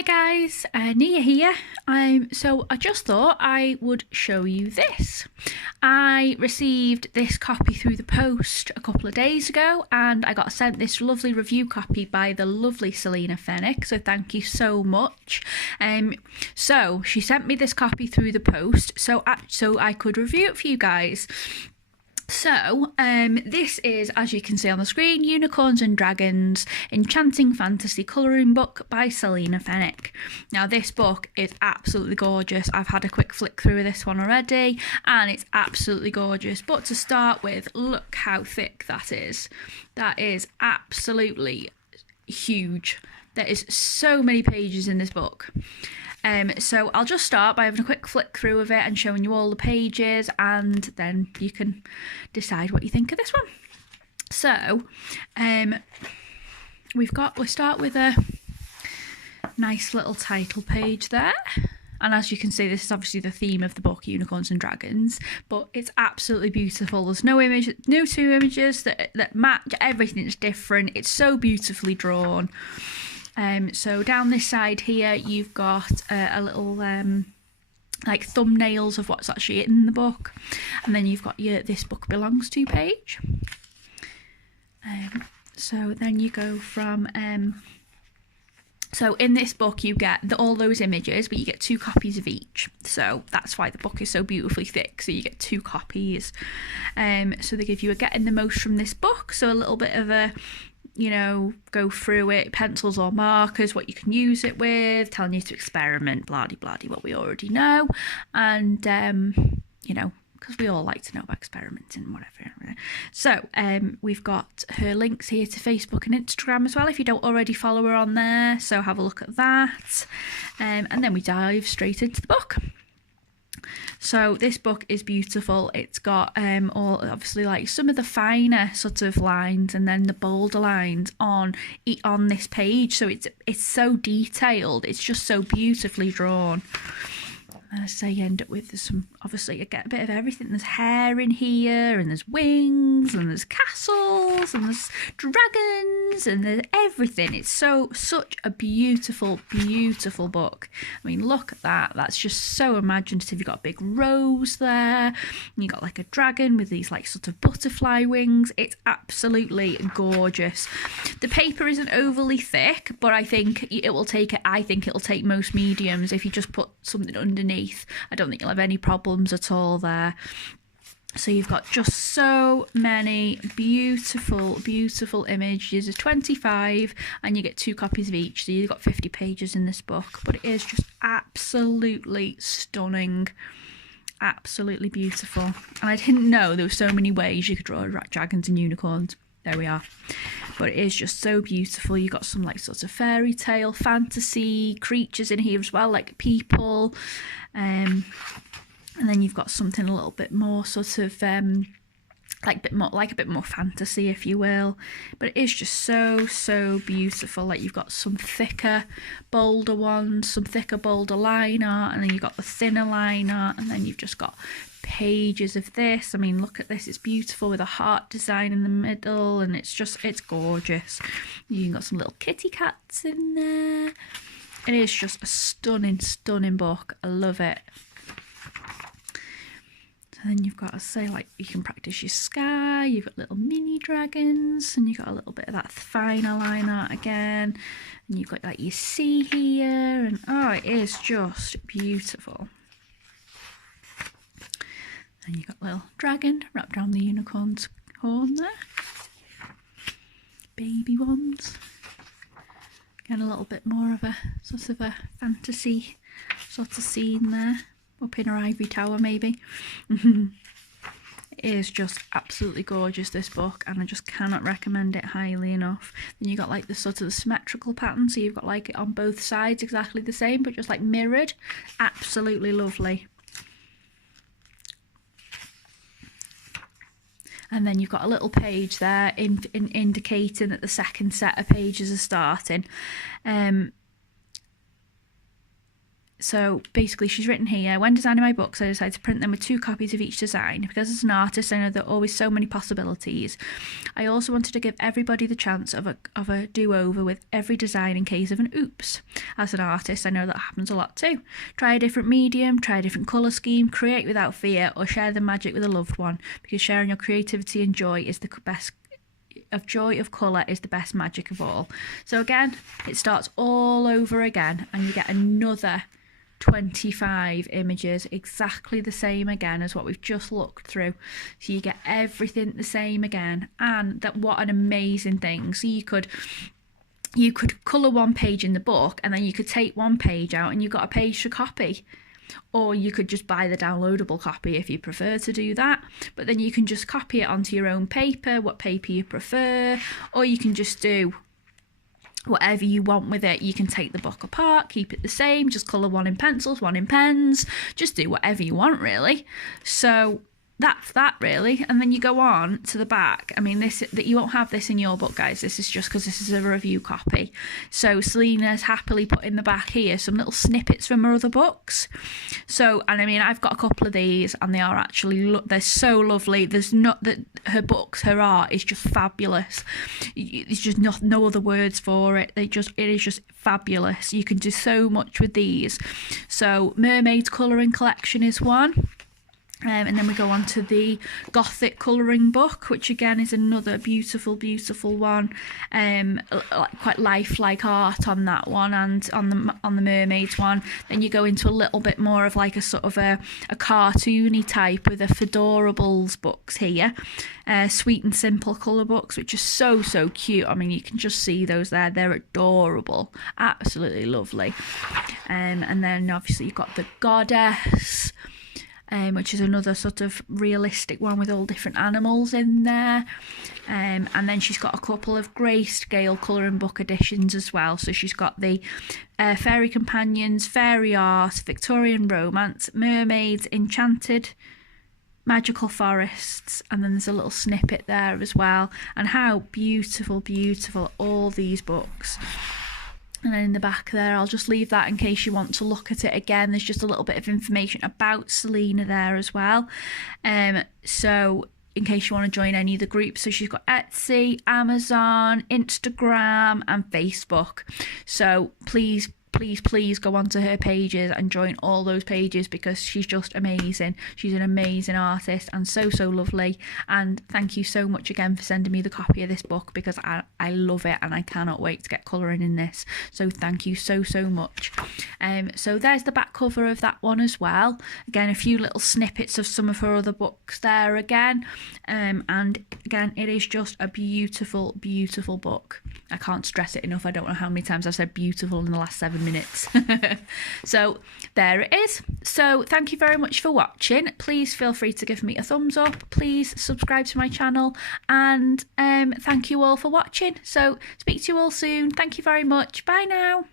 Hi guys, Nia here. So I just thought I would show you this. I received this copy through the post a couple of days ago and I got sent this lovely review copy by the lovely Selina fenech, so thank you so much. So she sent me this copy through the post so I could review it for you guys. So, this is, as you can see on the screen, Unicorns and Dragons, Enchanting Fantasy Colouring Book by Selina fenech. Now, this book is absolutely gorgeous. I've had a quick flick through this one already, and it's absolutely gorgeous. But to start with, look how thick that is. That is absolutely huge. There is so many pages in this book. So I'll just start by having a quick flick through of it and showing you all the pages, and then you can decide what you think of this one. So we'll start with a nice little title page there. And as you can see, this is obviously the theme of the book, Unicorns and Dragons, but it's absolutely beautiful. There's no two images that match. Everything's different. It's so beautifully drawn. So down this side here, you've got a little like thumbnails of what's actually in the book, and then you've got your "This Book Belongs To" page. So then you go from so in this book you get all those images, but you get 2 copies of each. So that's why the book is so beautifully thick. So you get 2 copies. So they give you a getting the most from this book. So a little bit of a, go through it, pencils or markers, what you can use it with, telling you to experiment, blah-de-blah-de, what we already know. And, because we all like to know about experimenting and whatever. So we've got her links here to Facebook and Instagram as well, if you don't already follow her on there. So have a look at that. And then we dive straight into the book. So this book is beautiful. It's got all obviously like some of the finer sort of lines and then the bolder lines on this page. So it's so detailed. It's just so beautifully drawn. And as I say, you end up with some, obviously you get a bit of everything. There's hair in here, and there's wings, and there's castles, and there's dragons, and there's everything. It's such a beautiful, beautiful book. I mean, look at that. That's just so imaginative. You've got a big rose there, and you've got like a dragon with these like sort of butterfly wings. It's absolutely gorgeous. The paper isn't overly thick, but I think it will take it. I think it'll take most mediums if you just put something underneath. I don't think you'll have any problems at all there. So you've got just so many beautiful, beautiful images. There's 25 and you get 2 copies of each. So you've got 50 pages in this book, but it is just absolutely stunning. Absolutely beautiful. And I didn't know there were so many ways you could draw dragons and unicorns. There we are. But it is just so beautiful. You've got some like sort of fairy tale, fantasy creatures in here as well, like people. And then you've got something a little bit more sort of like a bit more fantasy, if you will. But it is just so beautiful. Like you've got some thicker, bolder ones, some thicker, bolder line art, and then you've got the thinner line art, and then you've just got pages of this. I mean, look at this. It's beautiful with a heart design in the middle, and it's gorgeous. You've got some little kitty cats in there. It is just a stunning book. I love it. So then you've got to say, like, you can practice your sky. You've got little mini dragons, and you've got a little bit of that finer line art again, and you've got like your sea here, and oh, it is just beautiful. And you've got a little dragon wrapped around the unicorn's horn there. Baby ones. Again, a little bit more of a sort of a fantasy sort of scene there. Up in her ivory tower, maybe. It is just absolutely gorgeous, this book, and I just cannot recommend it highly enough. Then you've got like the sort of the symmetrical pattern, so you've got like it on both sides exactly the same, but just like mirrored. Absolutely lovely. And then you've got a little page there indicating that the second set of pages are starting. So basically she's written here, when designing my books, I decided to print them with 2 copies of each design. Because as an artist, I know there are always so many possibilities. I also wanted to give everybody the chance of a do-over with every design in case of an oops. As an artist, I know that happens a lot too. Try a different medium, try a different colour scheme, create without fear, or share the magic with a loved one, because sharing your creativity and joy is the best of colour is the best magic of all. So again, it starts all over again, and you get another 25 images, exactly the same again as what we've just looked through. So you get everything the same again, and that, what an amazing thing. So you could colour one page in the book, and then you could take one page out and you've got a page to copy. Or you could just buy the downloadable copy if you prefer to do that, but then you can just copy it onto your own paper, what paper you prefer, or you can just do whatever you want with it. You can take the book apart, keep it the same, just colour one in pencils, one in pens, just do whatever you want really. So that's that really. And then you go on to the back. I mean, that you won't have this in your book, guys. This is just because this is a review copy. So Selinas happily put in the back here some little snippets from her other books. So, and I mean, I've got a couple of these, and they are actually they're so lovely. There's not that her books, her art is just fabulous. It's just no other words for it. It is just fabulous. You can do so much with these. So Mermaid's colouring collection is one. And then we go on to the Gothic colouring book, which again is another beautiful, beautiful one. Quite lifelike art on that one, and on the Mermaids one. Then you go into a little bit more of like a sort of a cartoony type with the Fedorables books here. Sweet and simple colour books, which are so, so cute. I mean, you can just see those there. They're adorable. Absolutely lovely. And then obviously you've got the Goddess, which is another sort of realistic one with all different animals in there. And then she's got a couple of grayscale colouring book editions as well. So she's got the Fairy Companions, Fairy Art, Victorian Romance, Mermaids, Enchanted, Magical Forests, and then there's a little snippet there as well. And how beautiful, beautiful all these books. And then in the back there, I'll just leave that in case you want to look at it again. There's just a little bit of information about Selina there as well. So in case you want to join any of the groups. So she's got Etsy, Amazon, Instagram and Facebook. So please go onto her pages and join all those pages, because she's just amazing. She's an amazing artist and so, so lovely. And thank you so much again for sending me the copy of this book, because I love it and I cannot wait to get colouring in this. So thank you so, so much. So there's the back cover of that one as well. Again, a few little snippets of some of her other books there again. And again, it is just a beautiful, beautiful book. I can't stress it enough. I don't know how many times I've said beautiful in the last 7 minutes. So there it is. So thank you very much for watching. Please feel free to give me a thumbs up. Please subscribe to my channel, and thank you all for watching. So speak to you all soon. Thank you very much. Bye now.